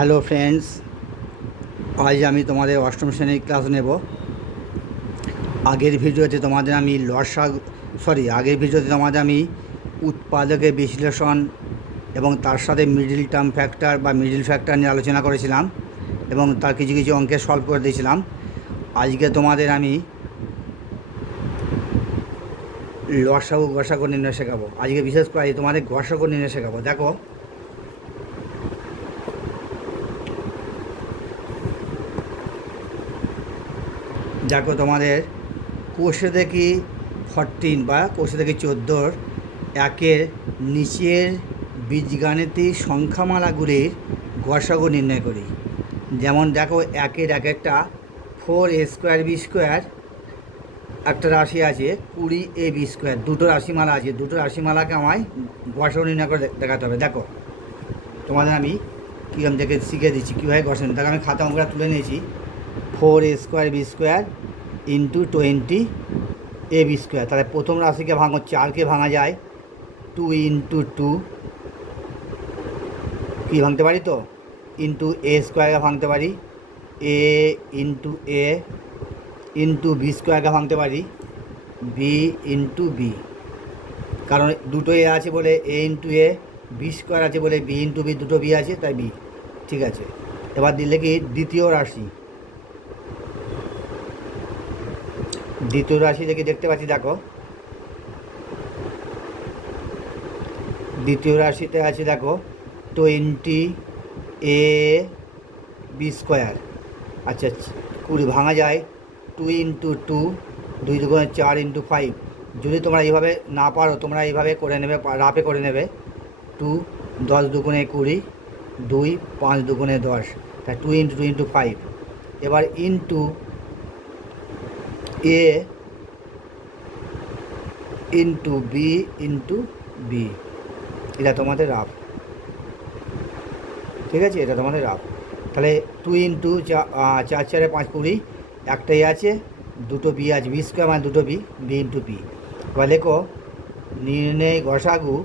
Hello friends, আজ আমি তোমাদের অষ্টম শ্রেণীর ক্লাস নেব। আগের ভিডিওতে তোমাদের আমি উৎপাদকের বিশ্লেষণ এবং তার সাথে মিডিল টার্ম ফ্যাক্টর বা মিডিল ফ্যাক্টর নিয়ে আলোচনা করেছিলাম এবং তার কিছু কিছু অঙ্কে সলভ করে দিয়েছিলাম। আজকে তোমাদের আমি লসাগু গসাগু নির্ণয় শেখাবো। আজকে বিশেষ করে তোমাদের গসাগু নির্ণয় শেখাবো। দেখো তোমাদের কোষে দেখি 14 বা কোষে দেখি 14 একের নিচের বীজগাণিতিক সংখ্যামালাগুলির গসাগু নির্ণয় করি। যেমন দেখো একের এক একটা 4a²b² একটা রাশি আছে, 20ab², দুটো রাশিমালা আছে। দুটো রাশিমালাকে আমায় গসাগু নির্ণয় করে দেখাতে হবে। দেখো তোমাদের আমি কীরকম দেখে শিখে দিচ্ছি কীভাবে গসাগু। দেখো আমি খাতা অঙ্কটা তুলে নিয়েছি। 4a²b² into 20ab²। তাহলে প্রথম রাশিকে ভাঙো, 4কে ভাঙা যায় 2 ইন্টু 2, কী ভাঙতে পারি তো ইন্টু a²কে ভাঙতে পারি a into a, into b² ভাঙতে পারি b ইন্টু b, কারণ দুটো এ আছে বলে a ইন্টু a, b² আছে বলে b ইন্টু b, দুটো b আছে তাই b। ঠিক আছে, এবার দিলে কি দ্বিতীয় রাশি থেকে দেখতে পাচ্ছি। দেখো দ্বিতীয় রাশিতে আছে, দেখো 20ab²। আচ্ছা 20 ভাঙা যায় 2 ইন্টু 2, 2 দুগুণে 4 ইন্টু 5। যদি তোমরা এইভাবে না পারো তোমরা এইভাবে করে নেবে, রাফে করে নেবে। 2 10 দুগুণে 20, 2 5 দুগুণে 10, তাই 2 ইন্টু 2 ইন্টু 5। এবার into a into b into b, এটা তোমাদের রাফ। ঠিক আছে, এটা তোমাদের রাফ। তাহলে 2 ইন্টু 4 4 5 20, একটাই আছে, দুটো বি আছে, b² মানে দুটো বি, বি ইন্টু বি। এবার লেখো নির্ণয় গসাগু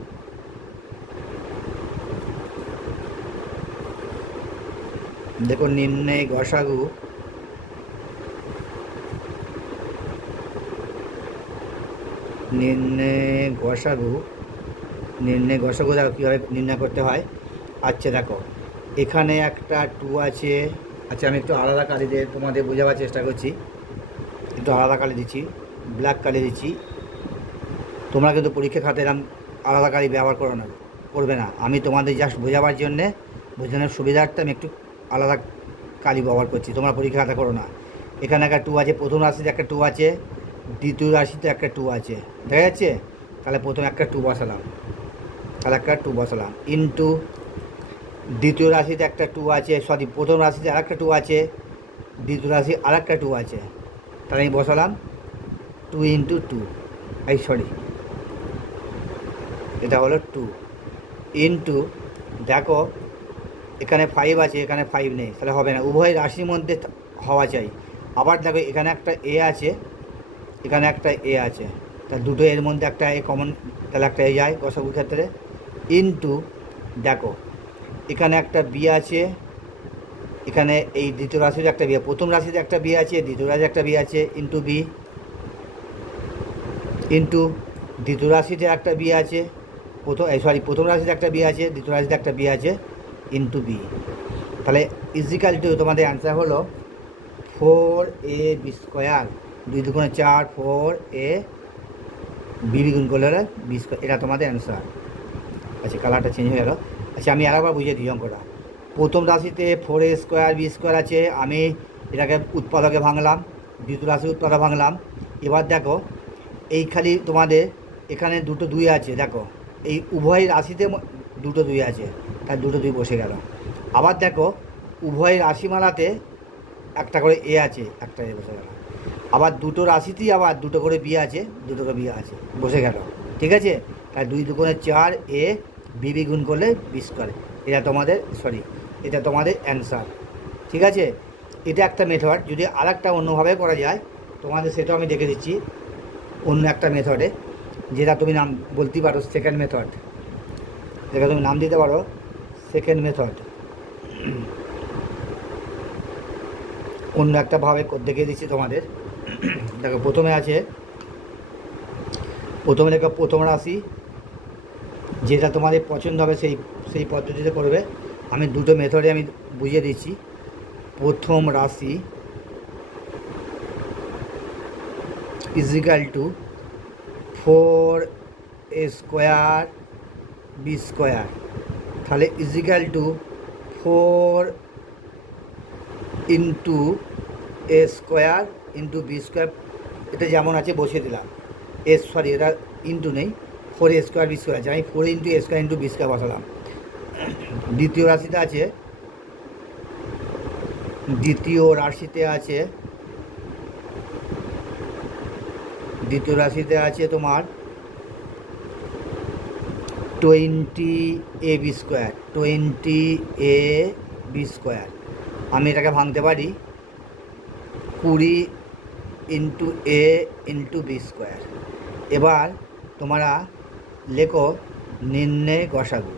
নির্ণয় গসাগু দেখো কীভাবে নির্ণয় করতে হয়। আচ্ছা দেখো এখানে একটা 2 আছে। আচ্ছা আমি একটু আলাদা কালি দিয়ে তোমাদের বোঝাবার চেষ্টা করছি, একটু আলাদা কালি দিচ্ছি, ব্ল্যাক কালি দিচ্ছি। তোমরা কিন্তু পরীক্ষা খাতে এরকম আলাদা কালি ব্যবহার করবে না। আমি তোমাদের জাস্ট বোঝাবার জন্যে, বোঝানোর সুবিধার্থে আমি একটু আলাদা কালি ব্যবহার করছি, তোমরা পরীক্ষা খাতা করো না। এখানে একটা 2 আছে, প্রথম রাশিতে একটা 2 আছে, দ্বিতীয় রাশিতে একটা 2 আছে, দেখা যাচ্ছে। তাহলে প্রথমে একটা 2 বসালাম, ইন্টু দ্বিতীয় রাশিতে একটা 2 আছে, প্রথম রাশিতে আর একটা 2 আছে, দ্বিতীয় রাশি আর একটা 2 আছে, তাহলে আমি বসালাম 2 ইন্টু 2, এটা হলো 2 ইন্টু, দেখো এখানে 5 আছে, এখানে 5 নেই, তাহলে হবে না, উভয় রাশির মধ্যে হওয়া চাই। আবার দেখো এখানে একটা এ আছে, এখানে একটা এ আছে, তা দুটো এর মধ্যে একটা এ কমন, তাহলে একটা এ যায় গসাগুর ক্ষেত্রে। ইন্টু দেখো এখানে একটা বি আছে, এখানে এই দ্বিতীয় রাশিতে একটা বি, প্রথম রাশিতে একটা বি আছে, দ্বিতীয় রাশিতে একটা বি আছে, ইন্টু বি, ইন্টু দ্বিতীয় রাশিতে একটা বি আছে, প্রথম রাশিতে একটা বি আছে, দ্বিতীয় রাশিতে একটা বি আছে, ইন্টু বি। তাহলে ইজিক্যাল টু তোমাদের অ্যান্সার হলো 4ab², 2 দুগুণে 4, 4a, বি গুণ করলে হলে b², এটা তোমাদের অ্যান্সার। আচ্ছা কালারটা চেঞ্জ হয়ে গেল। আচ্ছা আমি আরেকবার বুঝিয়ে দিই অঙ্কটা। প্রথম রাশিতে 4a²b² আছে, আমি এটাকে উৎপাদকে ভাঙলাম, দ্বিতীয় রাশি উৎপাদক ভাঙলাম। এবার দেখো এই খালি তোমাদের এখানে দুটো 2 আছে, দেখো এই উভয় রাশিতে দুটো 2 আছে, তাই দুটো 2 বসে গেল। আবার দেখো উভয় রাশিমালাতে একটা করে এ আছে, একটা এ বসে গেল। আবার দুটো রাশিতেই আবার দুটো করে বি আছে, দুটো করে বি আছে, বসে গেল। ঠিক আছে, তাই 2 দুগুণে 4, এ বি গুণ করলে b², এটা তোমাদের অ্যান্সার। ঠিক আছে, এটা একটা মেথড। যদি আর একটা অন্যভাবে করা যায় তোমাদের সেটাও আমি দেখে দিচ্ছি, অন্য একটা মেথডে, যেটা তুমি নাম বলতে পারো সেকেন্ড মেথড, যেটা তুমি নাম দিতে পারো সেকেন্ড মেথড। অন্য একটা ভাবে দেখিয়ে দিচ্ছি তোমাদের। দেখো প্রথমে আছে, প্রথমে দেখো প্রথম রাশি, যেটা তোমাদের পছন্দ হবে সেই সেই পদ্ধতিতে করবে। আমি দুটো মেথডে আমি বুঝিয়ে দিচ্ছি। প্রথম রাশি ইজিক্যাল টু 4a² b², তাহলে ইজিক্যাল টু 4 × a² × b², এটা যেমন আছে বসিয়ে দিলাম। সরি, এটা ইন্টু নেই, 4a² b² আছে, আমি 4 × a² × b² বসালাম। দ্বিতীয় রাশিতে আছে, দ্বিতীয় রাশিতে আছে তোমার 20ab²। আমি এটাকে ভাঙতে পারি 20 × a × b²। এবার তোমরা লেখো নির্ণয় গসাগু।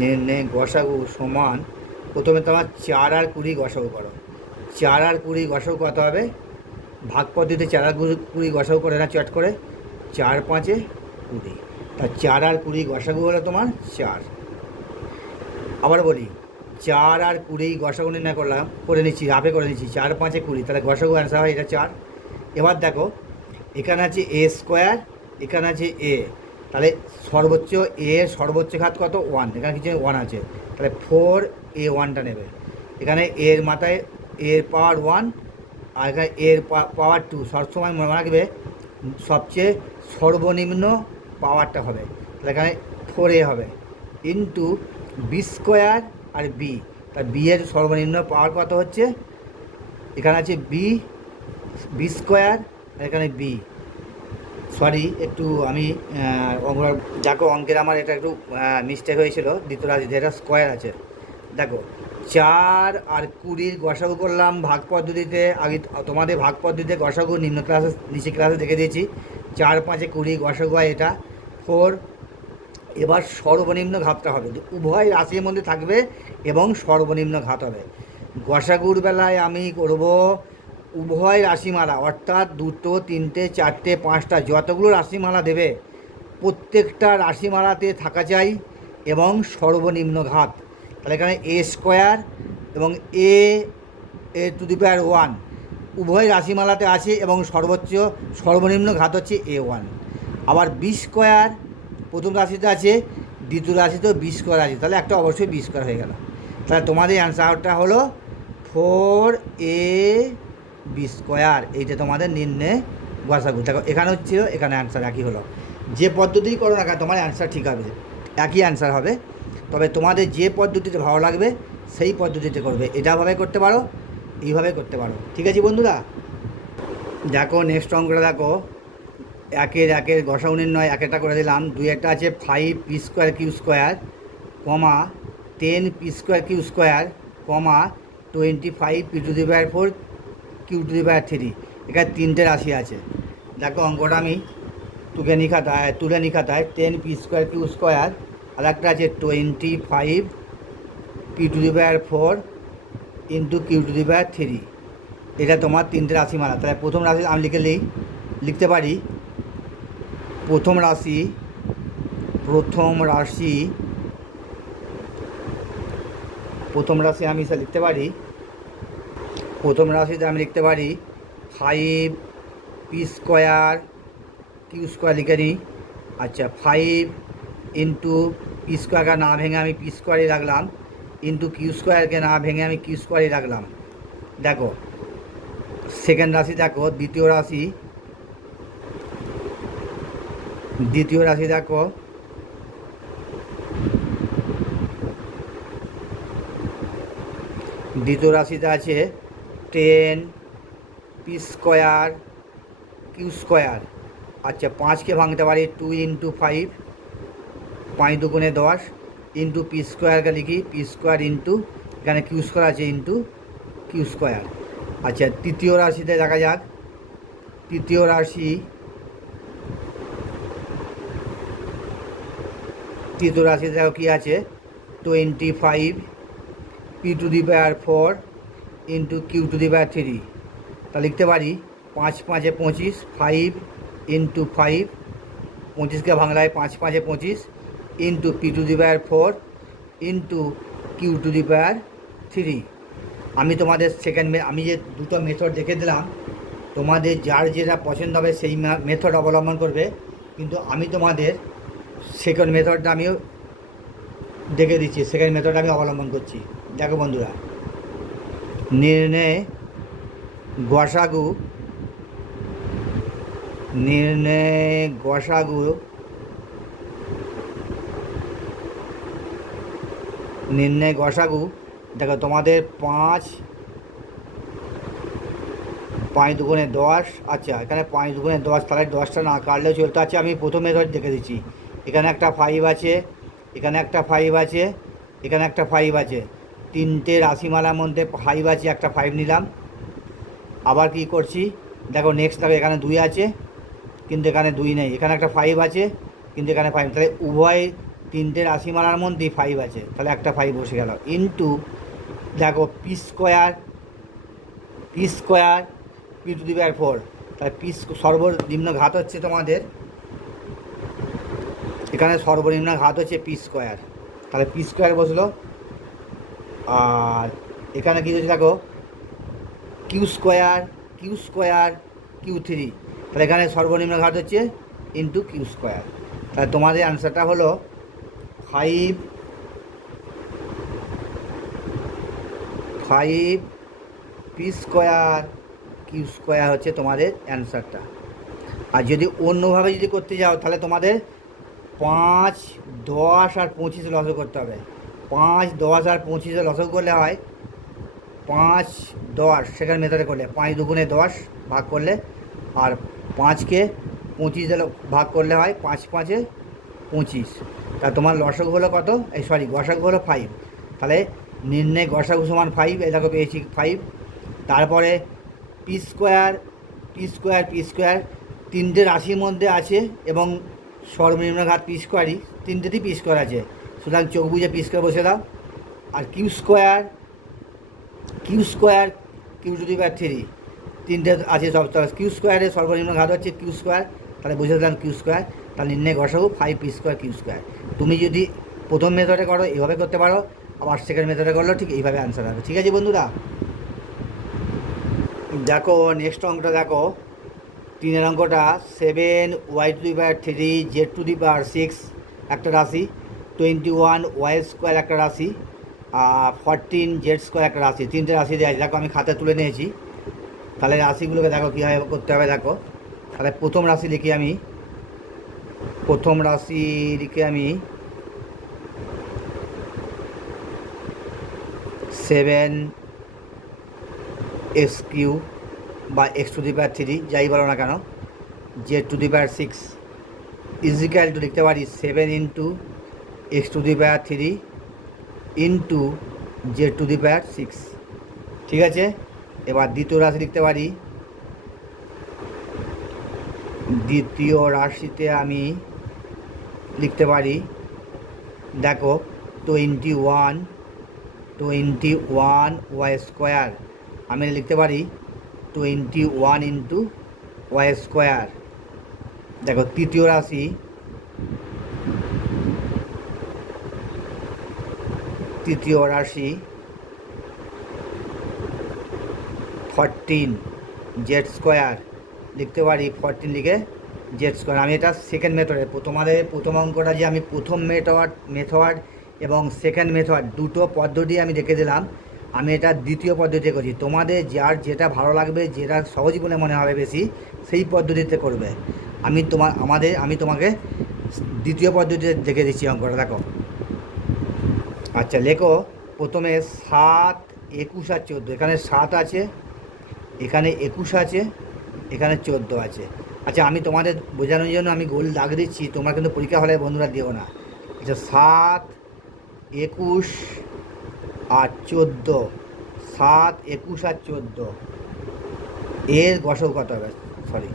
নির্ণয় গসাগু সমান, প্রথমে তোমার 4 আর 20 গসাগু করো। 4 আর 20 গসাগু কত হবে? ভাগ পদ্ধতিতে 4 আর 20 গসাগু করে না চট করে, 4 × 5 = 20। তা 4 আর 20 গসাগু হলো তোমার 4। আবার বলি, 4 আর 20 গসাগু নির্ণয় করে নিচ্ছি, রাফে করে নিচ্ছি, 4 × 5 = 20, তাহলে গসাগু অ্যান্সার হয় এটা 4। এবার দেখো এখানে আছে a², এখানে আছে a, তাহলে সর্বোচ্চ a এর সর্বোচ্চ ঘাত কত? 1, এখানে কিছু 1 আছে, তাহলে 4a1টা নেবে। এখানে এর মাথায় এর পাওয়ার 1 আর এখানে এর পাওয়ার 2। সবসময় মনে রাখবে সবচেয়ে সর্বনিম্ন পাওয়ারটা হবে, তাহলে এখানে 4a হবে ইন্টু b² আর b, তার b এর সর্বনিম্ন পাওয়ার কত হচ্ছে? এখানে আছে b² আর এখানে b। সরি, একটু আমি দেখো অঙ্কের আমার এটা একটু মিস্টেক হয়েছিল। দ্বিতীয় রাশিতে এটা স্কোয়ার আছে। দেখো 4 আর 20 গসাগু করলাম ভাগ পদ্ধতিতে। আগে তোমাদের ভাগ পদ্ধতিতে গসাগু নিচে ক্লাসে দেখে দিয়েছি। 4 × 5 = 20 গসাগু হয় এটা 4। এবার সর্বনিম্ন ঘাতটা হবে, উভয় রাশির মধ্যে থাকবে এবং সর্বনিম্ন ঘাত হবে। গসাগুর বেলায় আমি করব উভয় রাশিমালা, অর্থাৎ 2, 3, 4, 5টা যতগুলো রাশিমালা দেবে প্রত্যেকটা রাশিমালাতে থাকা চাই এবং সর্বনিম্ন ঘাত। তাহলে এখানে a² এবং a⁴ উভয় রাশিমালাতে আছে এবং সর্বনিম্ন ঘাত হচ্ছে a1। আবার b² প্রথম রাশিতে আছে, দ্বিতীয় রাশিতেও b² আছে, তাহলে একটা অবশ্যই b² হয়ে গেল। তাহলে তোমাদের অ্যান্সারটা হলো 4ab²। এইটা তোমাদের নির্ণয় গসাগু। দেখো এখানে হচ্ছিল, এখানে অ্যান্সার একই হলো। যে পদ্ধতিই করো না কেন তোমার অ্যান্সার ঠিক হবে, একই অ্যান্সার হবে। তবে তোমাদের যে পদ্ধতিতে ভালো লাগবে সেই পদ্ধতিতে করবে। এটাভাবে করতে পারো, এইভাবে করতে পারো। ঠিক আছে বন্ধুরা? দেখো নেক্সট অঙ্কটা দেখো, একের গসাগু নির্ণয় একটা করে দিলাম। 2 আছে 5p² q², 10p² q², 25p⁴ q⁴। এখানে 3টে রাশি আছে। দেখো অঙ্কটা আমি তুলে নি খাতায় 10p² q², আর একটা আছে 25p⁴ q⁴। এটা তোমার 3টে রাশিমালা। তাহলে প্রথম রাশি আমি লিখতে পারি, প্রথম রাশি আমি লিখতে পারি, প্রথম রাশিতে আমি লিখতে পারি 5p² q² লিখে নিই। আচ্ছা, 5 × p² না ভেঙে আমি p² রাখলাম, ইন্টু q²কে না ভেঙে আমি q² রাখলাম। দেখো সেকেন্ড রাশি, দেখো দ্বিতীয় রাশি দেখো দ্বিতীয় রাশিতে আছে 10p² q²। আচ্ছা, 5কে ভাঙতে পারি 2 × 5, 5 × 2 = 10, ইন্টু p²কে লিখি p² ইন্টু এখানে q² আছে ইন্টু q²। আচ্ছা, তৃতীয় রাশিতে দেখা যাক, তৃতীয় রাশি, তৃতীয় রাশি দেখো কী আছে, 25 p⁴ ইন্টু q⁴, তা লিখতে পারি 5 5 25, 5 ইন্টু 5, 25কে বাংলায় 5 5 25 ইন্টু p⁴ ইন্টু q⁴। আমি তোমাদের আমি যে দুটো মেথড দেখে দিলাম, তোমাদের যার যেটা পছন্দ হবে সেই মেথড অবলম্বন করবে, কিন্তু আমি তোমাদের সেকেন্ড মেথডটা আমিও দেখে দিচ্ছি, সেকেন্ড মেথডটা আমি অবলম্বন করছি। দেখো বন্ধুরা, নির্ণয় গসাগু, নির্ণয় গসাগু দেখো তোমাদের 5 5 দুগুণে 10। আচ্ছা, এখানে 5 দুগুণে 10, তাহলে 10টা না কাটলেও চলতে। আচ্ছা, আমি প্রথম মেথড দেখে দিচ্ছি। এখানে একটা 5 আছে, এখানে একটা 5 আছে, এখানে একটা 5 আছে, তিনটে রাশিমালার মধ্যে 5 আছে, একটা 5 নিলাম। আবার কি করছি দেখো, নেক্সট দেখো এখানে 2 আছে কিন্তু এখানে 2 নেই, এখানে একটা 5 আছে কিন্তু এখানে 5, তাহলে উভয় তিনটে রাশিমালার মধ্যেই 5 আছে, তাহলে একটা 5 বসে গেল। ইন্টু দেখো p² p⁴, তাহলে সর্বনিম্ন ঘাত হচ্ছে তোমাদের, এখানে সর্বনিম্ন ঘাত হচ্ছে p², তাহলে p² বসলো। আর এখানে কী হচ্ছে দেখো, q², q3, তাহলে এখানে সর্বনিম্ন ঘাত হচ্ছে ইন্টু q²। তাহলে তোমাদের অ্যান্সারটা হলো 5 p² q² হচ্ছে তোমাদের অ্যান্সারটা। আর যদি অন্যভাবে যদি করতে যাও, তাহলে তোমাদের 5 10 আর 25 লসও করতে হবে। 5 10 আর 25 লসও করলে হয় 5 10, সেখানে মেথডে করলে 5 দুগুণে 10 ভাগ করলে, আর 5কে 25 ভাগ করলে হয় 5 5 25। তা তোমার লসক হলো কত, গসাগু হলো 5। তাহলে নির্ণয় গসাগু সমান 5, এই দেখো পেয়েছি 5। তারপরে p², তিনটে রাশির মধ্যে আছে এবং সর্বনিম্ন ঘাত p²ই, তিনটেতেই p² আছে, সুতরাং চোখ বুঝে p² বসে দাও। আর q², তিনটে আছে সব, তাহলে q² সর্বনিম্ন ঘাত হচ্ছে q², তাহলে বুঝে দিলাম q²। তাহলে নির্ণয় গসাগু 5 p² q²। তুমি যদি প্রথম মেথডে করো এইভাবে করতে পারো, আবার সেকেন্ড মেথডে করলেও ঠিক এইভাবে অ্যান্সার হবে। ঠিক আছে বন্ধুরা, দেখো নেক্সট অঙ্কটা দেখো, 3 অঙ্কটা 7y⁴ z⁴ একটা রাশি, 21y² একটা রাশি, আর 14z² একটা রাশি, তিনটে রাশি দেওয়া আছে। দেখো আমি খাতা তুলে নিয়েছি, তাহলে রাশিগুলোকে দেখো কীভাবে করতে হবে। দেখো তাহলে প্রথম রাশি লিখে আমি 7x³ বা x⁴, যাই বলো না কেন, z⁴ ইজিক্যাল টু লিখতে পারি 7 ইন্টু x⁴ ইন্টু z⁴ ঠিক আছে। এবার দ্বিতীয় রাশি লিখতে পারি, দ্বিতীয় রাশিতে আমি লিখতে পারি দেখো 21y², আমি লিখতে পারি 21 ইন্টু y²। দেখো তৃতীয় রাশি, তৃতীয় রাশি 14z², লিখতে পারি 14 লিখে z²। আমি এটা সেকেন্ড মেথডে, তোমাদের প্রথম অঙ্কটা যে আমি প্রথম মেথড এবং সেকেন্ড মেথড দুটো পদ্ধতি আমি দেখে দিলাম, আমি এটা দ্বিতীয় পদ্ধতিতে করছি। তোমাদের যার যেটা ভালো লাগবে, যেটা সহজ বলে মনে হবে বেশি, সেই পদ্ধতিতে করবে। আমি তোমাকে দ্বিতীয় পদ্ধতিতে দেখে দিচ্ছি অঙ্কটা। দেখো আচ্ছা, লেখো প্রথমে 7 21 আর 14, এখানে 7 আছে, এখানে 21 আছে, এখানে 14 আছে। আচ্ছা, আমি তোমাদের বোঝানোর জন্য আমি গোল দাগ দিচ্ছি, তোমরা কিন্তু পরীক্ষা হলে বন্ধুরা দিও না। আচ্ছা, 7 21 আর 14, 7 21 আর 14, এর গসাগু কত হবে? সরি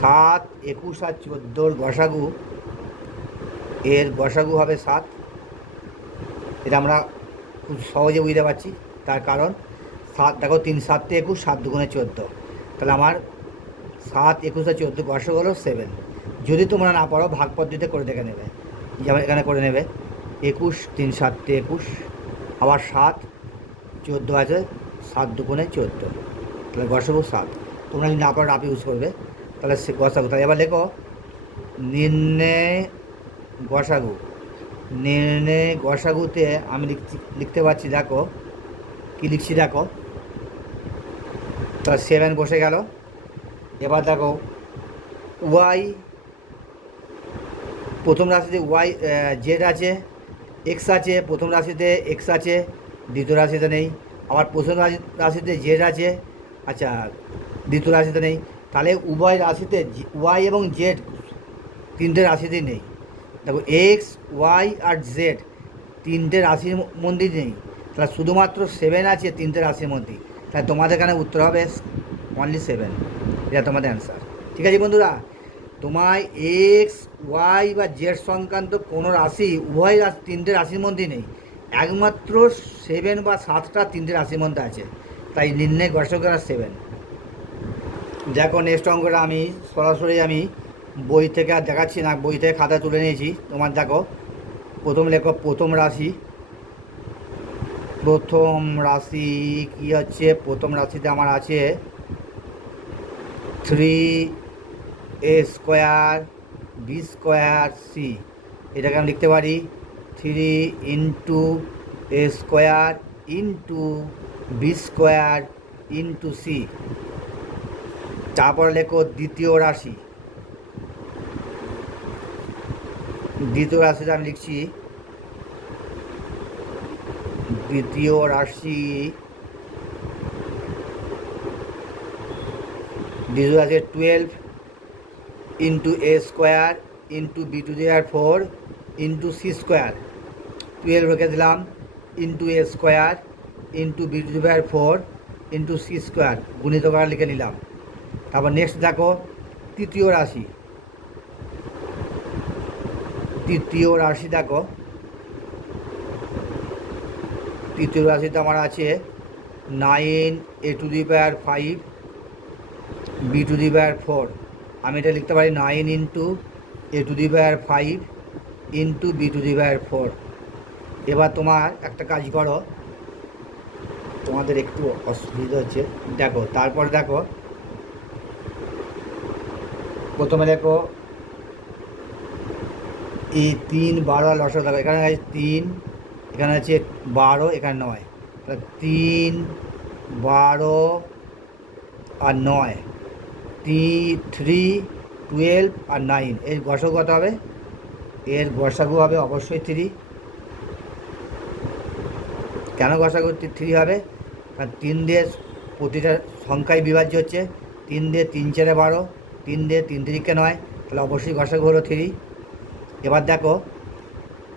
7, 21 আর 14 গসাগু, এর গসাগু হবে 7। এটা আমরা খুব সহজে বুঝতে পারছি, তার কারণ 7 দেখো 3 7 21, 7 2 14, তাহলে আমার 7, 21 আর 14 গসাগু হলো 7। যদি তোমরা না পারো ভাগ পদ্ধতিতে করে দেখে নেবে, যেমন এখানে করে নেবে 21, 3 7 21, আবার 7, 14 আছে, 7 2 14, তাহলে গসাগু 7। তোমরা যদি না পারো রাপ ইউজ করবে, তাহলে সে গসাগু। তাহলে এবার লেখো নির্ণয় গসাগু। নির্ণয় গসাগুতে আমি লিখতে পারছি, দেখো কী লিখছি, দেখো তাহলে 7 বসে গেল। এবার দেখো ওয়াই, প্রথম রাশিতে ওয়াই জেড আছে, এক্স আছে, প্রথম রাশিতে এক্স আছে, দ্বিতীয় রাশিতে নেই। আবার প্রথম রাশিতে জেড আছে, আচ্ছা দ্বিতীয় রাশিতে নেই। তাহলে উভয় রাশিতে ওয়াই এবং জেড তিনটে রাশিতেই নেই। দেখো এক্স, ওয়াই আর জেড তিনটে রাশির মধ্যেই নেই, তাহলে শুধুমাত্র 7 আছে তিনটে রাশির মধ্যেই। তাহলে তোমাদের এখানে উত্তর হবে অনলি 7, এটা তোমাদের অ্যান্সার। ঠিক আছে বন্ধুরা, তোমায় এক্স, ওয়াই বা জেড সংক্রান্ত কোনো রাশি উভয় রাশি তিনটে রাশির মধ্যেই নেই, একমাত্র 7 বা 7টা তিনটে রাশির মধ্যে আছে, তাই নির্ণয় গসাগু 7। দেখো নেক্সট অঙ্কটা আমি সরাসরি আমি বই থেকে আর দেখাচ্ছি না, বই থেকে খাতা তুলে নিয়েছি। তোমার দেখো প্রথম লেখো প্রথম রাশি। প্রথম রাশি কী হচ্ছে, প্রথম রাশিতে আমার আছে 3a square b square C. এটাকে আমি লিখতে পারি 3 ইন্টু এ square into B square into C. তারপর লেখো দ্বিতীয় রাশি। দ্বিতীয় রাশিতে আমি লিখছি, দ্বিতীয় রাশি, দ্বিতীয় রাশি 12 into A square into B to the power 4 into c square. 12 রেখে দিলাম into A square into B to the power 4 into c square, গুণিত করে লিখে নিলাম। তারপর নেক্সট দেখো তৃতীয় রাশি। তৃতীয় রাশি দেখো, তৃতীয় রাশিতে আমার আছে 9 A to the power 5 B to the power 4। আমি এটা লিখতে পারি 9 into A to the power 5 into B to the power 4। এবার তোমার একটা কাজ করো, তোমাদের একটু অসুবিধা হচ্ছে, দেখো তারপর দেখো প্রথমে দেখো এই 3 12 লসা, দেখো এখানে আছে 3, এখানে আছে 12, এখানে 9, তাহলে 3 12 আর 9, 3 12 আর 9, এর গসাগু কত হবে? এর গসাগু হবে অবশ্যই 3। কেন গসাগু 3 হবে? কারণ 3 দিয়ে প্রতিটা সংখ্যায় বিভাজ্য হচ্ছে, 3 দিয়ে 3 4 12, 3 দিয়ে 3 3 9, তাহলে অবশ্যই গসাগু হলো 3। এবার দেখো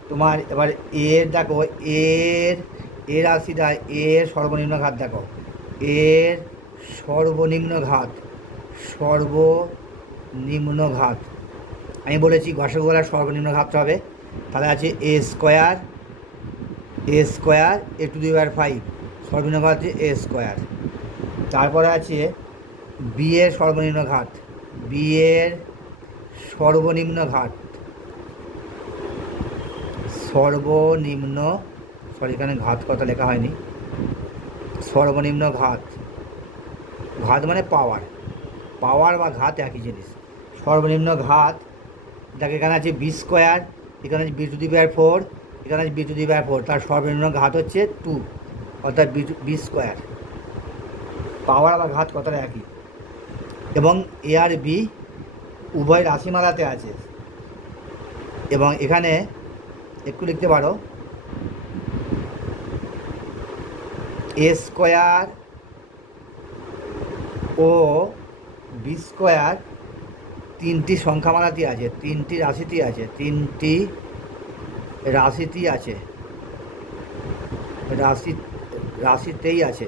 তোমার, এবার এর দেখো এর রাশিটা, এর সর্বনিম্ন ঘাত দেখো, এর সর্বনিম্ন ঘাত, সর্বনিম্ন ঘাত আমি বলেছি গসাগু হলে সর্বনিম্ন ঘাতটা হবে। তাহলে আছে এ square A to the power 5, সর্বনিম্ন ঘাত হচ্ছে এ স্কোয়ার। তারপরে আছে বি এর সর্বনিম্ন ঘাত, বি এর সর্বনিম্ন ঘাত, সর্বনিম্ন, সরি এখানে ঘাত কথা লেখা হয়নি, সর্বনিম্ন ঘাত, ঘাত মানে পাওয়ার, পাওয়ার বা ঘাত একই জিনিস। সর্বনিম্ন ঘাত দেখো এখানে আছে বি স্কোয়ার, এখানে আছে বি টু দি পাওয়ার 4, এখানে আছে বি টু দি পাওয়ার 4, তার সর্বনিম্ন ঘাত হচ্ছে 2, অর্থাৎ বি স্কোয়ার। পাওয়ার বা ঘাত কথাটা একই, এবং এ আর বি উভয় রাশিমালাতে আছে। এবং এখানে একটু লিখতে পারো এ স্কোয়ার ও বি স্কোয়ার তিনটি সংখ্যামালাতেই আছে, তিনটি রাশিতেই আছে, তিনটি রাশিতেই আছে, রাশিতেই আছে।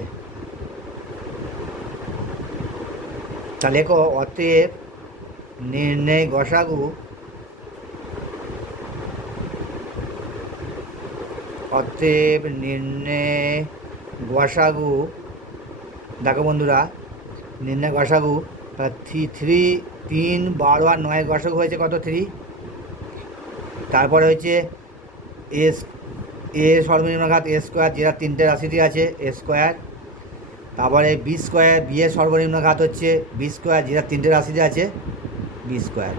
লেখো অতএব নির্ণয় গসাগু, অতএব নির্ণয় গসাগু, দেখো বন্ধুরা নির্ণয় গসাগু, থ্রি 3 12 আর 9 গসাগু হয়েছে কত? 3। তারপরে হচ্ছে এস এ সর্বনিম্ন ঘাত এ স্কোয়ার, যেটা 3টে রাশিতে আছে এ স্কোয়ার। তারপরে বি স্কোয়ার, বি এর সর্বনিম্ন ঘাত হচ্ছে বি স্কোয়ার, যেটা 3টে রাশিতে আছে বি স্কোয়ার।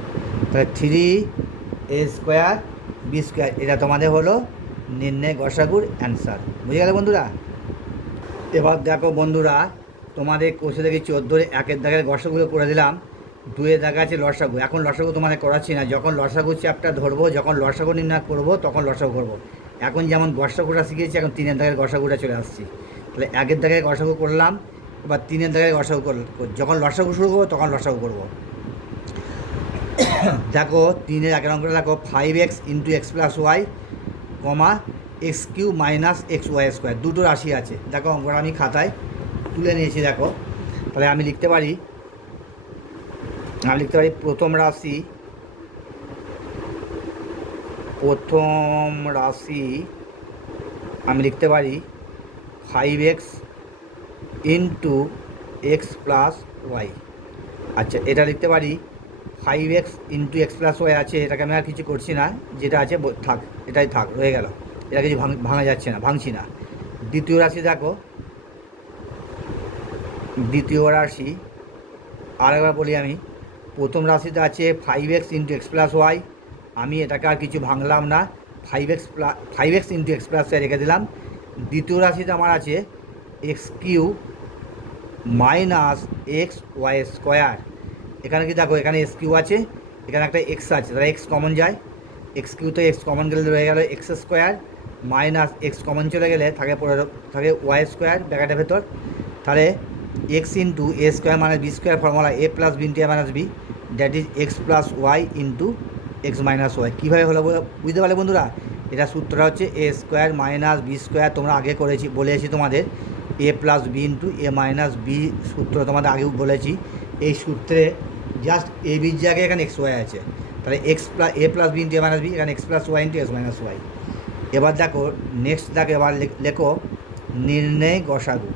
তাহলে 3a² বি স্কোয়ার, এটা তোমাদের হলো নির্ণয় গসাগুর অ্যান্সার। বুঝে গেলে বন্ধুরা? এবার দেখো বন্ধুরা, তোমাদের কোষে দেখি 14 1-এর দাগের গসাগুলো করে দিলাম, 2-এর দাগে আছে লসাগু। এখন লসাগু তোমাদের করাচ্ছি না, যখন লসাগু চ্যাপ্টার ধরবো, যখন লসাগু নির্ণয় করবো তখন লসাগু করবো। এখন যেমন গসাগুটা শিখেছি, এখন 3-এর দাগের গসাগুটা চলে আসছি। তাহলে 1-এর দাগের গসাগু করলাম, এবার 3-এর দাগের গসাগু যখন লসাগু শুরু করবো তখন লসাগু করবো। দেখো 3-এর 1 অঙ্কটা দেখো 5x × x+y, x³ - xy², দুটো রাশি আছে। দেখো অঙ্কটা আমি খাতায় তুলে নিয়েছি। দেখো তাহলে আমি লিখতে পারি প্রথম রাশি আমি লিখতে পারি 5x × x+y। আচ্ছা, এটা লিখতে পারি 5x × x+y আছে, এটাকে আমি আর কিছু করছি না, যেটা আছে থাক, এটাই থাক, রয়ে গেল। এটা কিছু ভাঙা যাচ্ছে না, ভাঙছি না। দ্বিতীয় রাশি দেখো, দ্বিতীয় রাশি আরেকবার বলি আমি, প্রথম রাশিতে আছে 5x × x+y, আমি এটাকে আর কিছু ভাঙলাম না, 5x × x+y রেখে দিলাম। দ্বিতীয় রাশিতে আমার আছে x³ - xy²। এখানে কি দেখো, এখানে x³ আছে, এখানে একটা x আছে, তাহলে x কমন যায়, x³ তো x কমন গেলে রয়ে গেল x² - x কমন চলে গেলে থাকে y² ব্র্যাকেটের ভেতর। তাহলে x × a² - b² formula a + b × a - b, that is x + y × x - y। কীভাবে হলো বুঝতে পারলে বন্ধুরা? এটা সূত্রটা হচ্ছে a² - b², তোমরা আগে বলেছি তোমাদের a + b × a - b সূত্র তোমাদের আগেও বলেছি। এই সূত্রে জাস্ট a বির জায়গায় এখানে xy আছে, তাহলে a + b × a - b, এখানে x + y × x - y। এবার দেখো নেক্সট দেখো, এবার লেখো নির্ণয় গসাগু।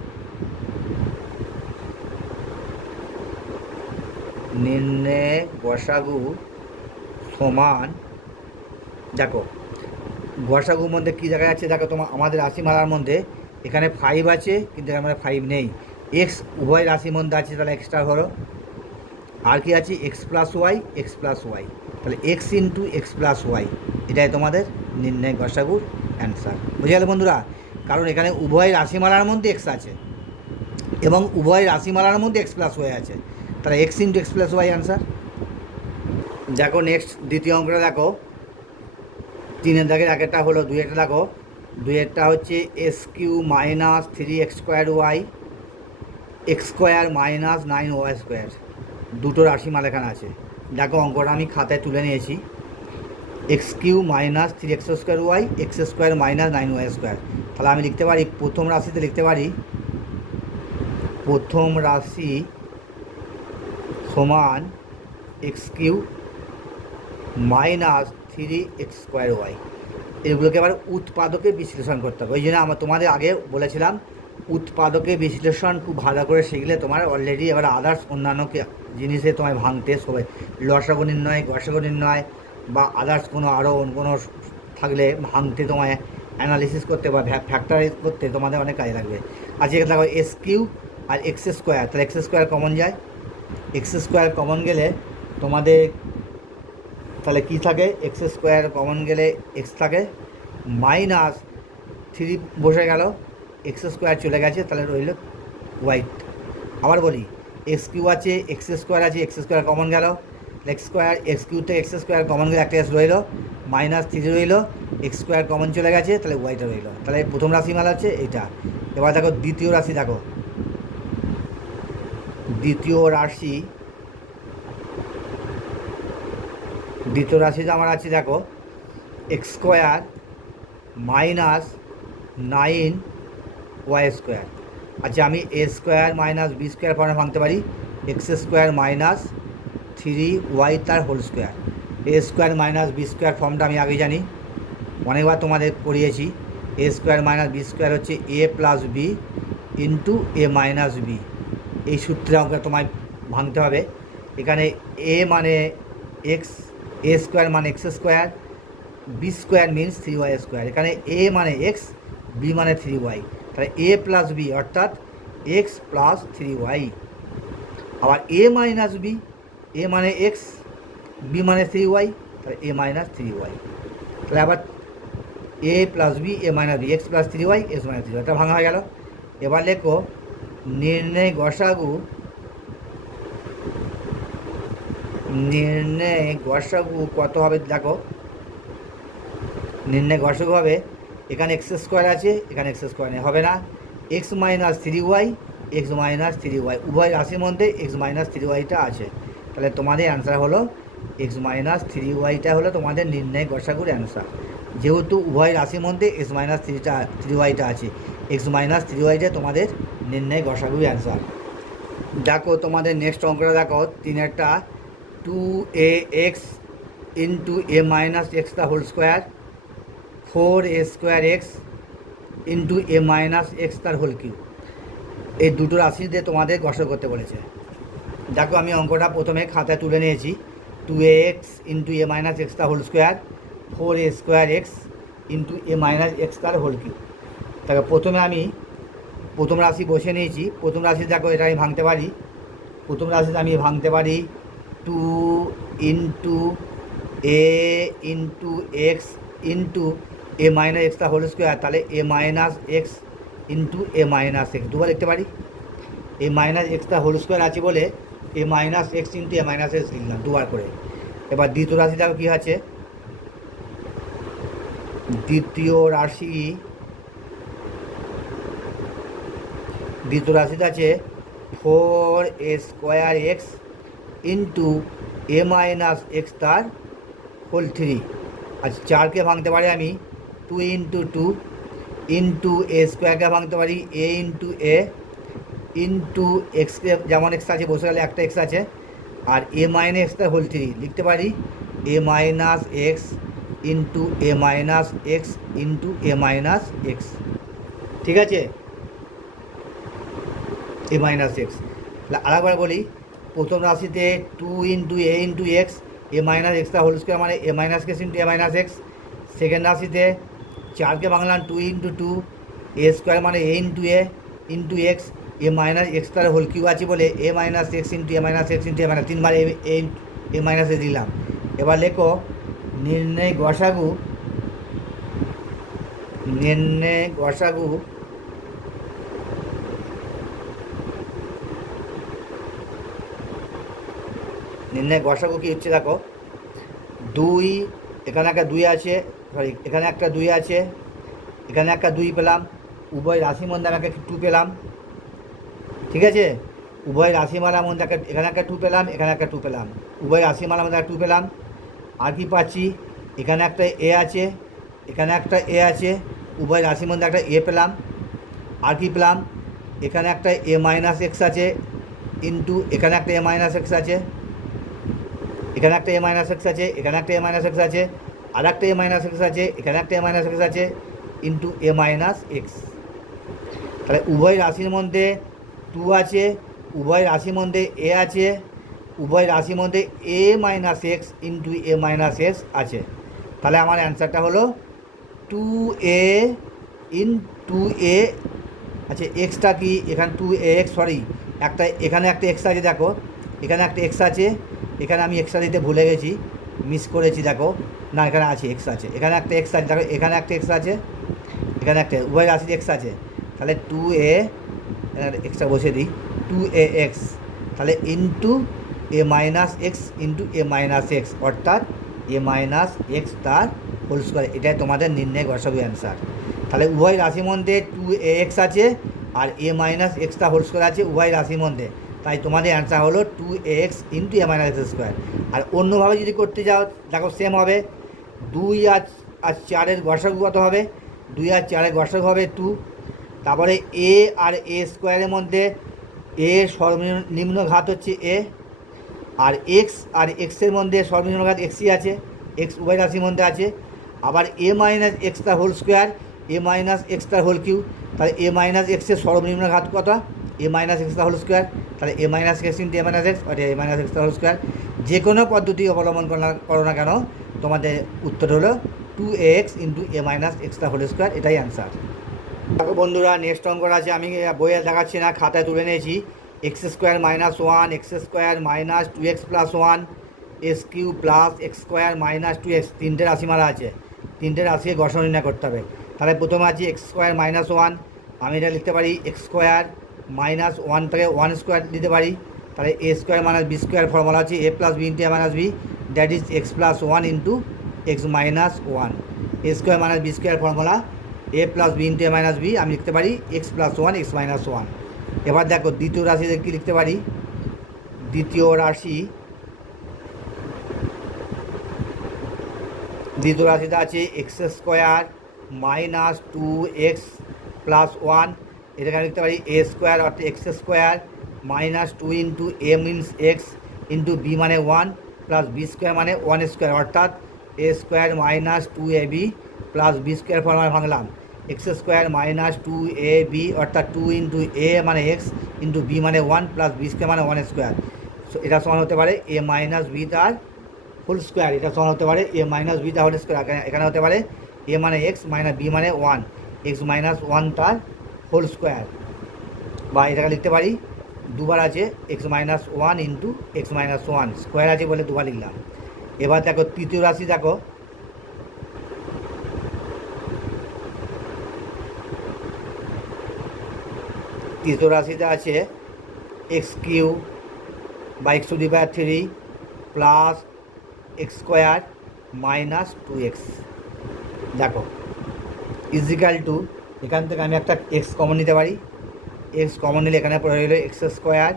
নির্ণয় গসাগু সমান, দেখো গসাগুর মধ্যে কী দেখা যাচ্ছে, দেখো তোমার আমাদের রাশিমালার মধ্যে এখানে 5 আছে, কিন্তু এখানে 5 নেই। এক্স উভয় রাশির মধ্যে আছে, তাহলে এক্সট্রা হলো। আর কি আছে? x+y, x+y, তাহলে x × x+y, এটাই তোমাদের নির্ণয় গসাগুর অ্যান্সার। বুঝে গেলে বন্ধুরা? কারণ এখানে উভয় রাশিমালার মধ্যে x আছে এবং উভয় রাশিমালার মধ্যে x+y আছে, তাহলে x × x+y অ্যান্সার। দেখো নেক্সট দ্বিতীয় অঙ্কটা দেখো, 3-এর দাগের 1-একটা হলো, 2-একটা দেখো, 2-একটা হচ্ছে x³ - 3x²y, x² - 9y², দুটো রাশিমালা এখানে আছে। দেখো অঙ্কটা আমি খাতায় তুলে নিয়েছি, x³ - 3x²y, x² - 9y²। তাহলে আমি লিখতে পারি প্রথম রাশিতে লিখতে পারি প্রথম রাশি সমান x³ - 3x²y। এগুলোকে আবার উৎপাদকে বিশ্লেষণ করতে হবে। ওই জন্য তোমাদের আগে বলেছিলাম উৎপাদকে বিশ্লেষণ খুব ভালো করে শিখলে তোমার অলরেডি এবার আদার্স অন্যান্য জিনিসে তোমায় ভাঙতে সবাই লসাগু নির্ণয়, গসাগু নির্ণয় বা আদার্স কোনো আরও কোনো থাকলে ভাঙতে তোমায় অ্যানালিসিস করতে বা ফ্যাক্টরাইজ করতে তোমাদের অনেক কাজে লাগবে। আজকে দেখো x³ আর x², তাহলে x² কমন যায়, x² কমন গেলে তোমাদের তাহলে কী থাকে? x² কমন গেলে x থাকে, -3 বসে গেল, x² চলে গেছে, তাহলে রইল y। আবার বলি x³ আছে, x² আছে, x² কমন গেল, x³ থেকে x² কমন গেলে একটা রইল, -3 রইল, x² কমন চলে গেছে, তাহলে ওয়াইটা রইল। তাহলে প্রথম রাশিমালা হচ্ছে এটা। এবার দেখো দ্বিতীয় রাশি, দেখো দ্বিতীয় রাশিতে আমার আছে, দেখো x² - 9y²। আচ্ছা, আমি a² - b² ফর্মে ভাঙতে পারি, x square minus three y তার whole square. A square minus B square ফর্মটা আমি আগে জানি, অনেকবার তোমাদের করিয়েছি। A square minus B square হচ্ছে a plus B into A minus b. এই সূত্রে অঙ্ক তোমায় ভাঙতে হবে। এখানে এ মানে এক্স, এ স্কোয়ার মানে x square, b square means three y square. এখানে এ মানে এক্স, বি মানে থ্রি ওয়াই, তাহলে এ প্লাস বি অর্থাৎ এক্স প্লাস থ্রি ওয়াই। আবার এ মাইনাস বি, এ মানে এক্স, বি মানে থ্রি ওয়াই, তাহলে এ মাইনাস থ্রি ওয়াই। তাহলে আবার A plus B, A minus B, X plus three Y, x minus three Y, এটা ভাঙা হয়ে গেল। এবার লেখো নির্ণয় গসাগু, নির্ণয় গসাগু কত হবে দেখো। নির্ণয় গসাগু হবে, এখানে এক্স স্কোয়ার আছে, এখানে এক্স স্কোয়ার নেই, হবে না। X minus three Y, x minus three y, উভয় রাশির মধ্যে এক্স মাইনাস থ্রি ওয়াইটা আছে। তাহলে তোমাদের অ্যান্সার হলো এক্স মাইনাস থ্রি ওয়াইটা হলো তোমাদের নির্ণয় গসাগুর অ্যান্সার। যেহেতু উভয় রাশির মধ্যে এক্স মাইনাস থ্রি ওয়াইটা আছে, এক্স মাইনাস থ্রি ওয়াইটা তোমাদের নির্ণয় গসাগুর অ্যান্সার। দেখো তোমাদের নেক্সট অঙ্কটা দেখো, তিনেরটা two A X into A minus X the whole square, four A square X into A minus X তার হোল কিউব। এই দুটো রাশি দিয়ে তোমাদের গসর করতে বলেছে। দেখো আমি অঙ্কটা প্রথমে খাতায় তুলে নিয়েছি। Two A X into A minus X তার whole square, four A square X into A minus X তার হোল কিউব। দেখো প্রথমে আমি প্রথম রাশি বসে নিয়েছি। প্রথম রাশি দেখো এটা আমি ভাঙতে পারি। প্রথম রাশিতে আমি ভাঙতে পারি টু ইন্টু এ ইন্টু এক্স ইন্টু এ মাইনাস এক্স তার হোল স্কোয়ার, তাহলে A minus x into A minus x দুবার লিখতে পারি। এ মাইনাস এক্সটা হোল স্কোয়ার আছে বলে এ মাইনাস এক্স ইন্টু এ মাইনাস এক্স লিখলাম দুবার করে। এবার দ্বিতীয় রাশি দেখো কী আছে। দ্বিতীয় রাশিতে আছে four A square X into A minus X তার হোল থ্রি। আচ্ছা চারকে ভাঙতে পারি আমি টু ইন্টু টু ইন্টু এ স্কোয়ারকে ভাঙতে পারি এ ইন্টু এ ইন্টু এক্সকে, যেমন এক্স আছে বসে গেলে একটা এক্স আছে, আর এ মাইনাস এক্স তার হোল থ্রি লিখতে পারি এ মাইনাস এক্স ইন্টু এ মাইনাস এক্স ইন্টু এ মাইনাস এক্স। ঠিক আছে, এ মাইনাস এক্স। আরেকবার বলি, প্রথম রাশিতে টু ইন্টু এ ইন্টু এক্স, এ মাইনাস এক্স তার হোল স্কোয়ার মানে এ মাইনাস এক্স ইন্টু এ মাইনাস এক্স। সেকেন্ড রাশিতে চারকে বাংলাম টু ইন্টু টু, এ স্কোয়ার মানে এ ইন্টু এক্স, এ মাইনাস এক্স তার হোল কিউ আছে বলে এ মাইনাস এক্স ইন্টু এ মাইনাস এক্স ইন্টু এ মাইনাস, তিনবার এ মাইনাসে দিলাম। এবার লেখো নির্ণয় গসাগু, নির্ণয় গসাগু নির্ণয় গসাগু কী হচ্ছে দেখো। দুই, এখানে একটা দুই আছে, সরি এখানে একটা দুই আছে, এখানে একটা দুই পেলাম, উভয় রাশির মধ্যে আমি একটা টু পেলাম। ঠিক আছে, উভয় রাশিমালার মধ্যে একটা, এখানে একটা টু পেলাম, এখানে একটা টু পেলাম, উভয় রাশিমালার মধ্যে একটা টু পেলাম। আর কি পাচ্ছি, এখানে একটা এ আছে, এখানে একটা এ আছে, উভয় রাশির মধ্যে একটা এ পেলাম। আর কি পেলাম, এখানে একটা এ মাইনাস এক্স আছে ইন্টু এখানে একটা এ মাইনাস এক্স আছে, এখানে একটা এ মাইনাস এক্স আছে, এখানে একটা এ মাইনাস এক্স আছে, আর একটা এ মাইনাস এক্স আছে, এখানে একটা এ মাইনাস এক্স আছে ইন্টু এ মাইনাস এক্স। তাহলে উভয় রাশির মধ্যে টু আছে, উভয় রাশির মধ্যে এ আছে, উভয় রাশির মধ্যে এ মাইনাস এক্স ইন্টু এ মাইনাস এক্স আছে। তাহলে আমার অ্যান্সারটা হলো টু এ টু এ। আচ্ছা এক্সটা কি, এখানে টু এ এক্স, সরি একটা এখানে একটা এক্স আছে, দেখো এখানে একটা এক্স আছে, এখানে আমি এক্সটা দিতে ভুলে গেছি, মিস করেছি, দেখো না এখানে আছে এক্স আছে, এখানে একটা এক্স আছে, দেখো এখানে একটা এক্স আছে, এখানে একটা, উভয় রাশির এক্স আছে। তাহলে টু এ, এক্সটা বসে দিই, টু এ এক্স, তাহলে ইন্টু এ মাইনাস এক্স ইন্টু এ মাইনাস এক্স, অর্থাৎ এ মাইনাস এক্স তার হোল স্কোয়ার। এটাই তোমাদের নির্ণয় গসাগু অ্যান্সার। তাহলে উভয় রাশির মধ্যে টু এ এক্স আছে আর এ মাইনাস এক্স তার হোল স্কোয়ার আছে উভয় রাশির মধ্যে, তাই তোমাদের অ্যান্সার হলো two A X into A minus x square. আর অন্যভাবে যদি করতে যাও দেখো সেম হবে, দুই আর চারের গসাগু কত হবে, দুই আর চারের গসাগু হবে টু, তারপরে এ আর এ স্কোয়ারের মধ্যে এ সর্বনিম্ন ঘাত হচ্ছে এ, আর এক্সের মধ্যে সর্বনিম্ন ঘাত এক্সই আছে, এক্স উভয় রাশির মধ্যে আছে। আবার এ মাইনাস এক্স তার হোল স্কোয়ার, এ মাইনাস এক্স তার হোল কিউ, তাহলে এ মাইনাস এক্সের সর্বনিম্ন ঘাত কত? এ মাইনাস এক্স তার হোল স্কোয়ার, তাহলে A minus x into A minus x, A minus X তার হোল স্কোয়ার। যে কোনো পদ্ধতি অবলম্বন করো না কেন, তোমাদের উত্তর হলো 2x ইন্টু এ মাইনাস এক্স তার হোল স্কোয়ার, এটাই অ্যান্সার। দেখো বন্ধুরা, নেক্সট অঙ্কটা আছে, আমি বইয়ে দেখাচ্ছি না, খাতায় তুলে নিয়েছি। X square minus one, x square minus 2x plus one, x cube plus x square minus 2x, তিনটে রাশি মারা আছে, তিনটে রাশিকে গঠন নির্ণয় করতে হবে। তাহলে প্রথমে আছে এক্স স্কোয়ার মাইনাস ওয়ান, আমি এটা লিখতে পারি এক্স স্কোয়ার মাইনাস ওয়ান থেকে ওয়ান স্কোয়ার দিতে পারি। তাহলে A square minus B square formula আছে A plus B into A minus B, that is X plus one into X minus one. A square minus B square formula A plus B into A minus B, আমি লিখতে পারি X plus one X minus one. এবার দেখো দ্বিতীয় রাশিতে কী লিখতে পারি, দ্বিতীয় রাশিতে আছে X square minus 2x plus one, এটাকে আমি লিখতে পারি এ স্কোয়ার অর্থাৎ X square minus 2 into A means X into B মানে ওয়ান প্লাস বি স্কোয়ার মানে ওয়ান স্কোয়ার, অর্থাৎ A square minus 2ab plus B square formula ভাঙলাম, X square minus 2ab অর্থাৎ 2 ইন্টু এ মানে X into B মানে one plus B square মানে one square. So এটা সমান হতে পারে এ মাইনাস বি তার হোল স্কোয়ার, এটা সমান হতে পারে এ মাইনাস বি তার হোল স্কোয়ার। এখানে হতে পারে এ মানে এক্স মাইনাস বি মানে ওয়ান, এক্স মাইনাস ওয়ান তার হোল স্কোয়ার, বা এটাকে লিখতে পারি দুবার আছে x minus one into X minus one, square আছে বলে দুবার লিখলাম। এবার দেখো তৃতীয় রাশি, দেখো তৃতীয় রাশিতে আছে এক্স কিউ বা x two the power 3 plus x square minus 2x। দেখো ইজিক্যাল টু, এখান থেকে আমি একটা এক্স কমন নিতে পারি, এক্স কমন নিলে এখানে পড়ে রইল এক্স স্কোয়ার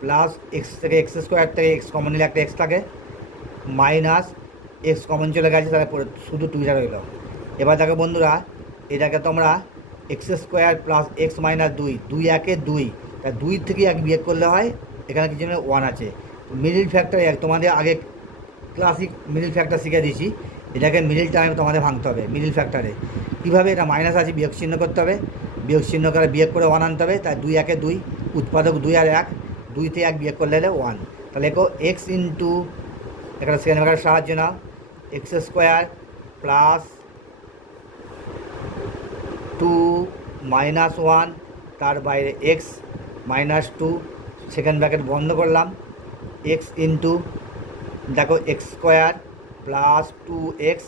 প্লাস এক্স থেকে এক্স স্কোয়ার থেকে এক্স কমন নিলে একটা এক্স থাকে মাইনাস এক্স কমন চলে গেছে, তাহলে শুধু 2টা রইল। এবার দেখো বন্ধুরা, এটাকে তোমরা x square plus x minus 2, 2 একে 2, তা 2 থেকে 1 বিয়োগ করলে হয়, এখানে কিছু ওয়ান আছে। মিডিল ফ্যাক্টর এক, তোমাদের আগে ক্লাসিক মিডিল ফ্যাক্টর শিখে দিয়েছি, এটাকে মিডিল টাইম তোমাদের ভাঙতে হবে। মিডিল ফ্যাক্টরে কীভাবে, এটা মাইনাস আছে বিয়োগ চিহ্ন করতে হবে, বিয়োগ চিহ্ন করে বিয়োগ করে ওয়ান আনতে হবে, তাই 2 একে 2, উৎপাদক 2 আর 1, 2 থেকে 1 বিয়োগ করলে ওয়ান। তাহলে দেখো এক্স ইন্টু, এখানে সেকেন্ড ফ্যাক্টরের সাহায্য নাও, X square plus 2 minus one, তার বাইরে এক্স মাইনাস 2, সেকেন্ড ব্র্যাকেট বন্ধ করলাম, এক্স ইন্টু দেখো X square plus 2x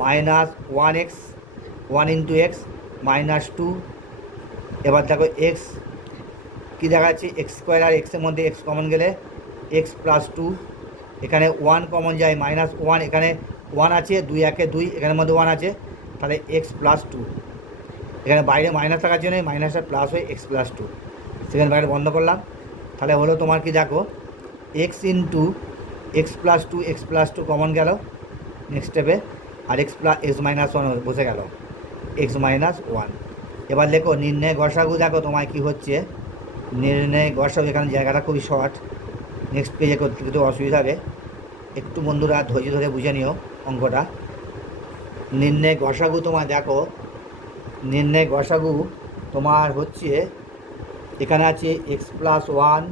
minus 1x, 1 into X minus 2। এবার দেখো এক্স কী দেখাচ্ছি, এক্স স্কোয়ার আর এক্সের মধ্যে এক্স কমন গেলে এক্স প্লাস 2, এখানে 1 কমন যায় মাইনাস 1, এখানে 1 আছে 2 একে 2, এখানের মধ্যে 1 আছে, তাহলে এক্স প্লাস 2, এখানে বাইরে মাইনাস থাকার জন্য মাইনাসটা প্লাস হয়ে এক্স প্লাস 2, সেকেন্ড ব্র্যাকেট বন্ধ করলাম। তাহলে হলো তোমার কি, দেখো x into x plus 2, x plus 2 common গেল নেক্সট স্টেপে, আর এক্স মাইনাস 1 বসে গেল, এক্স মাইনাস 1। এবার দেখো নির্ণয় গসাগু, দেখো তোমার কী হচ্ছে নির্ণয় গসাগু, এখানে জায়গাটা খুবই শর্ট, নেক্সট পেজে করতে কিন্তু অসুবিধা হবে, একটু বন্ধুরা ধৈর্য ধরে বুঝে নিও অঙ্কটা। নির্ণয় গসাগু তোমার দেখো, নির্ণয় গসাগু তোমার হচ্ছে এখানে আছে এক্স প্লাস 1,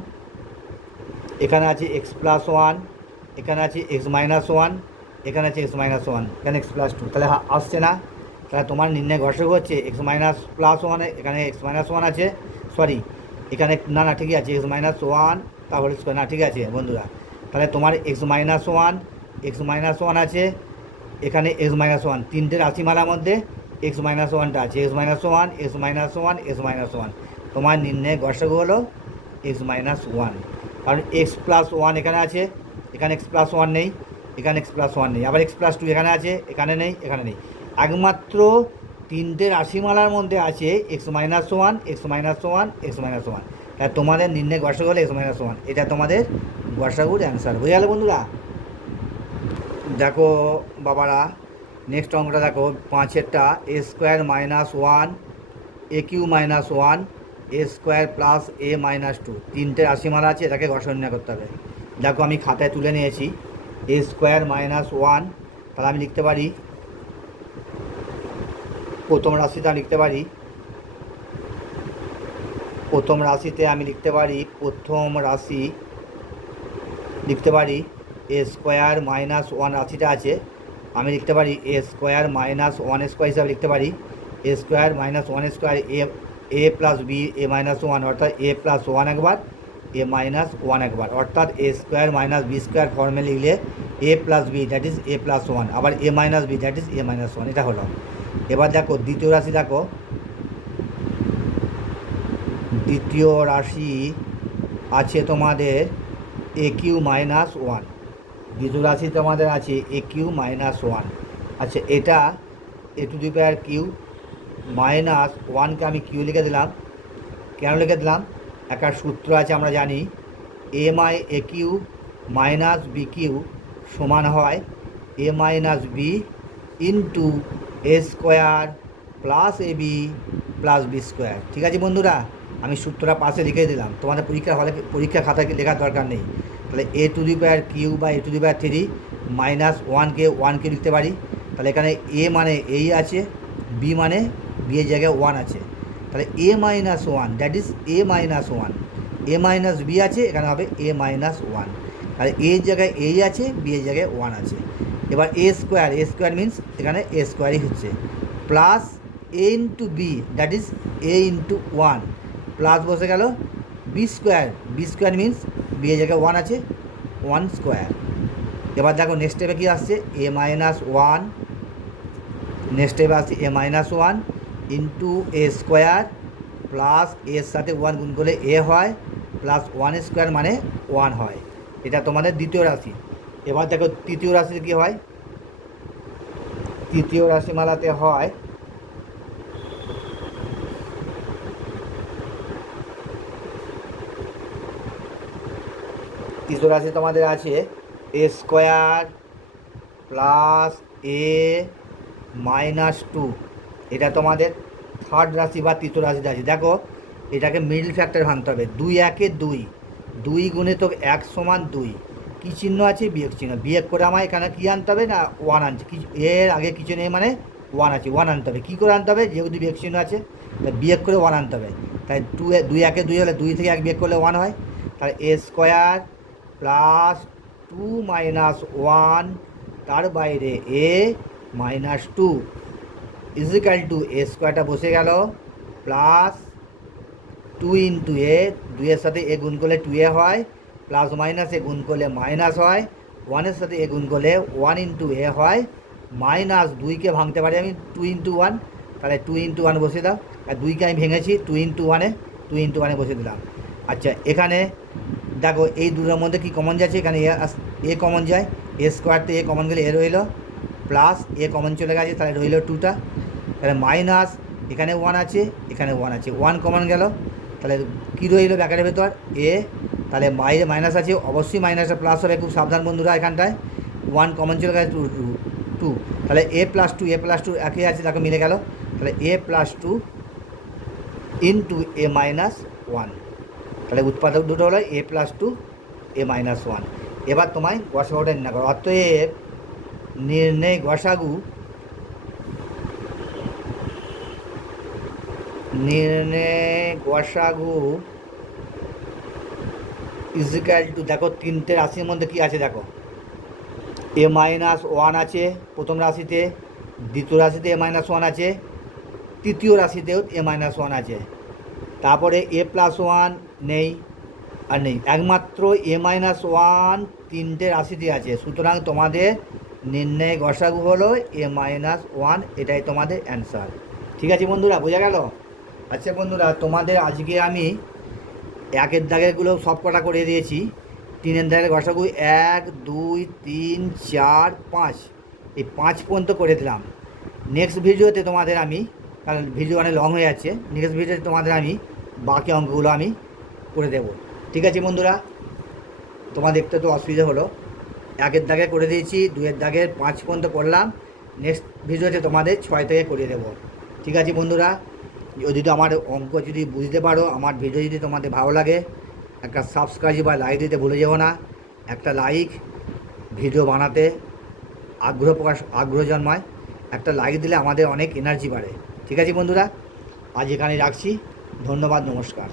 এখানে আছে এক্স প্লাস 1, এখানে আছে এক্স মাইনাস 1, এখানে আছে এক্স মাইনাস 1, এখানে এক্স প্লাস 2, তাহলে আসছে না। তাহলে তোমার নির্ণয় গসাগু হচ্ছে এক্স মাইনাস প্লাস 1, এখানে এক্স মাইনাস 1 আছে, সরি এখানে না ঠিকই আছে এক্স মাইনাস 1 তাহলে স্কোয়ার, না ঠিক আছে বন্ধুরা। তাহলে তোমার এক্স মাইনাস 1 আছে, এখানে এক্স মাইনাস 1, তিনটে রাশিমালার মধ্যে এক্স মাইনাস 1টা আছে, x minus 1, x minus 1, x minus 1, তোমার নির্ণয় গসাগু হলো এক্স মাইনাস 1। কারণ এক্স প্লাস 1 এখানে আছে, এখানে এক্স প্লাস 1 নেই, এখানে এক্স প্লাস 1 নেই, আবার এক্স প্লাস 2 এখানে আছে, এখানে নেই, এখানে নেই, একমাত্র তিনটে রাশিমালার মধ্যে আছে x minus 1, x minus 1, x minus 1, তাই তোমাদের নির্ণয় গসাগু হলো এক্স মাইনাস 1, এটা তোমাদের গসাগুর অ্যান্সার হয়ে গেল বন্ধুরা। দেখো বাবারা নেক্সট অঙ্কটা দেখো 5এরটা, এ স্কোয়ার মাইনাস 1 এ কিউ মাইনাস 1 এ স্কোয়ার প্লাস এ মাইনাস টু, তিনটে রাশিমালা আছে, এটাকে গসা নির্ণয় করতে হবে। দেখো আমি খাতায় তুলে নিয়েছি এ স্কোয়ার মাইনাস ওয়ান, তাহলে আমি লিখতে পারি প্রথম রাশিতে আমি লিখতে পারি প্রথম রাশিতে আমি লিখতে পারি প্রথম রাশি লিখতে পারি এ স্কোয়ার মাইনাস ওয়ান রাশিটা আছে, আমি লিখতে পারি A square minus one square হিসাবে লিখতে পারি A square minus one square A plus B A minus one, অর্থাৎ এ প্লাস ওয়ান একবার এ মাইনাস ওয়ান একবার, অর্থাৎ A square minus B square ফর্মে লিখলে A plus B that is A plus one, আবার A minus B that is A minus one, এটা হলো। এবার দেখো দ্বিতীয় রাশি, দেখো দ্বিতীয় রাশি আছে তোমাদের এ কিউ মাইনাস ওয়ান, দ্বিতীয় রাশি তোমাদের আছে এ কিউ মাইনাস ওয়ান। আচ্ছা, এটা A to the power Q minus ওয়ানকে আমি কিউ লিখে দিলাম। কেন লিখে দিলাম? একটা সূত্র আছে, আমরা জানি এম আই a cube minus b cube সমান হয় a minus b into A square plus a b plus B square. ঠিক আছে বন্ধুরা, আমি সূত্রটা পাশে লিখে দিলাম, তোমাদের পরীক্ষার হলে পরীক্ষা খাতায় লেখার দরকার নেই। তাহলে এ টু দি পাওয়ার কিউ বা A to the power three minus ওয়ানকে লিখতে পারি। তাহলে এখানে এ মানে এই আছে, বি মানে বি এর জায়গায় ওয়ান আছে, তাহলে A minus one that is A minus one, A minus B আছে, এখানে হবে এ মাইনাস ওয়ান। তাহলে এর জায়গায় এই আছে, বি এর জায়গায় ওয়ান আছে। এবার এ স্কোয়ার মিনস এখানে এ স্কোয়ারই হচ্ছে, plus a into b that is a into one, plus বসে গেল বি স্কোয়ার মিনস বি এর জায়গায় ওয়ান আছে, ওয়ান স্কোয়ার। এবার দেখো নেক্সট স্টেপে কী আসছে, এ মাইনাস ওয়ান, নেক্সট স্টেপে আসছে এ মাইনাস ওয়ান ইন্টু এ স্কোয়ার প্লাস এর সাথে ওয়ান গুণ করলে এ হয়, প্লাস ওয়ান স্কোয়ার মানে ওয়ান হয়। এটা তোমাদের দ্বিতীয় রাশি। এবার দেখো তৃতীয় রাশিতে কী হয়, তৃতীয় রাশিমালাতে হয় তৃতীয় রাশি তোমাদের আছে এ স্কোয়ার প্লাস এ মাইনাস টু, এটা তোমাদের থার্ড রাশি বা তৃতীয় রাশিতে আছে। দেখো এটাকে মিডল ফ্যাক্টর ভাঙতে হবে, দুই একে দুই, দুই গুণে তো এক সমান দুই, কী চিহ্ন আছে? বিয়োগ চিহ্ন, বিয়োগ করে আমার এখানে কী আনতে হবে না ওয়ান আনছে, এর আগে কিছু নেই মানে ওয়ান আছে, ওয়ান আনতে হবে। কী করে আনতে হবে? যেহেতু বিয়োগ চিহ্ন আছে তাই বিয়োগ করে ওয়ান আনতে হবে। তাই দুই একে দুই হলে দুই থেকে এক বিয়োগ করলে ওয়ান হয়, তাহলে A square plus two minus one তার বাইরে A minus two equal to A স্কোয়ারটা বসে গেল প্লাস টু ইন্টু এ, দুইয়ের সাথে এ গুণ করলে টু এ হয়, প্লাস মাইনাস এ গুণ করলে মাইনাস হয়, ওয়ানের সাথে এ গুণ করলে ওয়ান ইন্টু এ হয়, মাইনাস দুইকে ভাঙতে পারি আমি টু ইন্টু ওয়ান, তাহলে টু ইন্টু ওয়ান বসে দাও, আর দুইকে আমি ভেঙেছি টু ইন্টু ওয়ানে বসে দিলাম। আচ্ছা, এখানে দেখো এই দুটোর মধ্যে কি কমন যাচ্ছে, এখানে এ কমন যায়, এ স্কোয়ারতে এ কমন গেলে এ রইল, প্লাস এ কমন চলে গেছে, তাহলে রইল টুটা, তাহলে মাইনাস এখানে ওয়ান আছে, এখানে ওয়ান আছে, ওয়ান কমন গেল, তাহলে কী রইল ব্যাকেটের ভেতর এ, তাহলে বাইরে মাইনাস আছে, অবশ্যই মাইনাসটা প্লাস হবে, খুব সাবধান বন্ধুরা এখানটায়, ওয়ান কমন চলে গেছে টু, তাহলে এ প্লাস টু একই আছে, তাকে মিলে গেল, তাহলে a plus two into A minus one, তাহলে উৎপাদক দুটো হলো এ প্লাস টু এ মাইনাস ওয়ান। এবার তোমায় গসাগুটা নির্ণয় করো, অতএব নির্ণয় গসাগু ইজিক্যাল টু, দেখো তিনটে রাশির মধ্যে কী আছে, দেখো এ মাইনাস ওয়ান আছে প্রথম রাশিতে, দ্বিতীয় রাশিতে এ মাইনাস ওয়ান আছে, তৃতীয় রাশিতেও এ মাইনাস ওয়ান আছে, তারপরে এ প্লাস ওয়ান নেই, আর নেই একমাত্র এ মাইনাস ওয়ান তিনটে রাশিতে আছে। সুতরাং তোমাদের নির্ণয় গসাগু হলো এ মাইনাস ওয়ান, এটাই তোমাদের অ্যান্সার। ঠিক আছে বন্ধুরা, বোঝা গেল? আচ্ছা বন্ধুরা, তোমাদের আজকে আমি একের দাগেরগুলো সব কটা করে দিয়েছি, তিনের দাগের গসাগু 1 2 3 4 5, এই 5 পর্যন্ত করে দিলাম। নেক্সট ভিডিওতে তোমাদের আমি, কারণ ভিডিও অনেক লং হয়ে যাচ্ছে, নেক্সট ভিডিওতে তোমাদের আমি বাকি অঙ্কগুলো আমি করে দেব। ঠিক আছে বন্ধুরা, তোমার দেখতে তো অসুবিধা হলো, একের দাগে করে দিয়েছি, দুয়ের দাগের 5 পর্যন্ত করলাম, নেক্সট ভিডিওতে তোমাদের 6 থেকে করিয়ে দেবো। ঠিক আছে বন্ধুরা, যদি আমার অঙ্ক যদি বুঝতে পারো, আমার ভিডিও যদি তোমাদের ভালো লাগে, একটা সাবস্ক্রাইব বা লাইক দিতে ভুলে যাবো না। একটা লাইক ভিডিও বানাতে আগ্রহ জন্মায়। একটা লাইক দিলে আমাদের অনেক এনার্জি বাড়ে। ঠিক আছে বন্ধুরা, আজ এখানে রাখছি। ধন্যবাদ, নমস্কার।